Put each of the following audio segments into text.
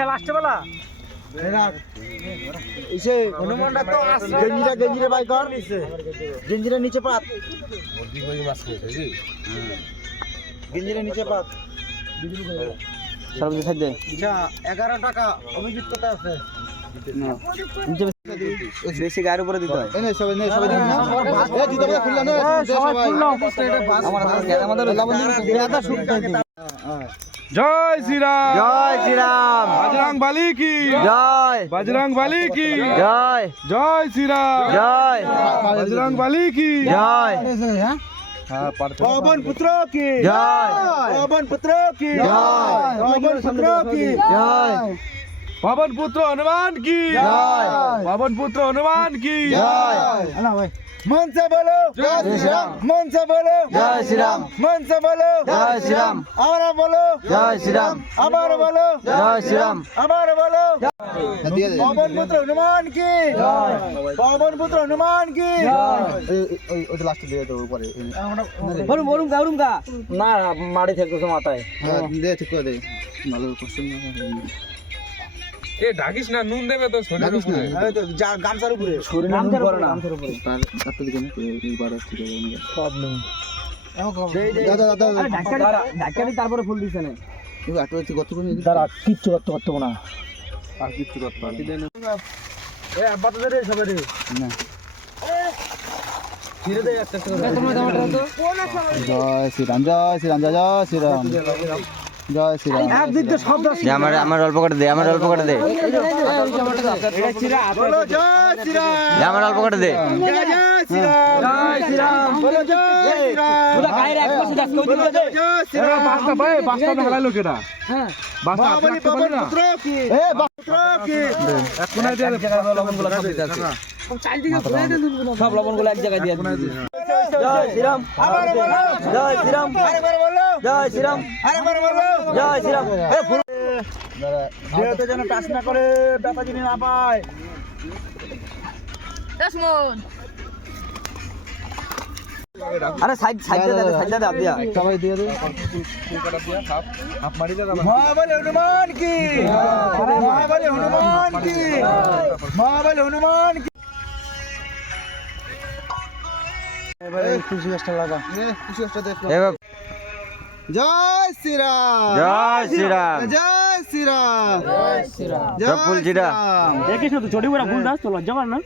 লাস্টে বেলা ইসে হনুমানটা তো আশ্রয় গেঞ্জিরা নিচে পাত গেঞ্জিরা নিচে পাত সরবজি সাইড আচ্ছা এগারো টাকা অভিজিৎ কত আছে বেশি গায়ের উপরে দিতে হয় সবাই সবাই দিন না এ দিতে পারে খুললা না সবাই আমার আমাদের দাদা শুট জয় শ্রীরাম জয় শ্রীরাম বজরং বলি কি জয় বজরং বলি কি জয় জয় শ্রীরাম জয় বজরং বলি কি জয় পবন পুত্র কি জয় পবন পুত্র কি জয়। পবন বাবন পুত্র হনুমান কি? মন সে বলো। জয় শ্রীরাম। মন সে বলো। জয় শ্রীরাম মন সে বলো। জয় শ্রীরাম আমার বলো। জয় শ্রীরাম আমার বলো। জয় শ্রীরাম আমার বলো। পবন পুত্র হনুমান কি? পবন পুত্র হনুমান কি? ওই লাস্ট দিয়ে তো উপরে। বলুম বলুম গা গা। না মাড়ি থেকে মাথায়। হ্যাঁ, দে ঠিক করে দে। ভালো কোশ্চেন এ ডাকিস না নুন দেবে তো শরীরের উপরে। তো যা গামছার উপরে। করে না। তার তো দিকে না এইবার ঠিক হবে সব নেই দাদা দাদা ঢাকারি তারপরে ফুল দিছে না। কিচ্ছু করতে করতে না। আর কিচ্ছু করতে। এ রে সবাই রে না। জয় শ্রীরাম জয় শ্রীরাম জয় শ্রীরাম। জয় শ্রীরাম আমার আমার অল্প করে দে আমার অল্প করে দে। আমার অল্প করে দে। হ্যাঁ। সব সব লবণগুলো এক জায়গায় দিয়ে জয় শ্রীরাম জয় শ্রীরাম বলো। জয় শ্রীরাম। জয় শ্রীরাম। এ ফুল যেহেতু যেন টাচ না করে ব্যথা যিনি না পায় আরে সাইড সাইড দে দে সাইড দে দিয়া সবাই দিয়ে। দে হাফ মারি দে। দাদা মহাবলী হনুমান কি? মহাবলী হনুমান কি? মহাবলী হনুমান কি? খুশি গাছটা লাগা। খুশি গাছটা দেখ জয় শ্রীরাম। জয় শ্রীরাম। জয় শ্রীরাম। জয় শ্রীরাম। ফুল ছিটা। দেখিস না তো চড়ি করে ফুল দাস তো লজ্জা কর না।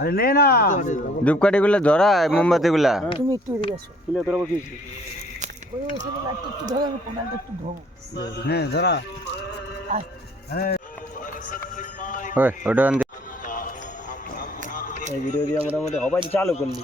আরে নে না। ধূপকাঠি গুলা ধরা মোমবাতি গুলা তোরা হ্যাঁ ধরা। ওই ওটা আনতে। এই ভিডিও দিয়ে মোটামুটি চালু করলি।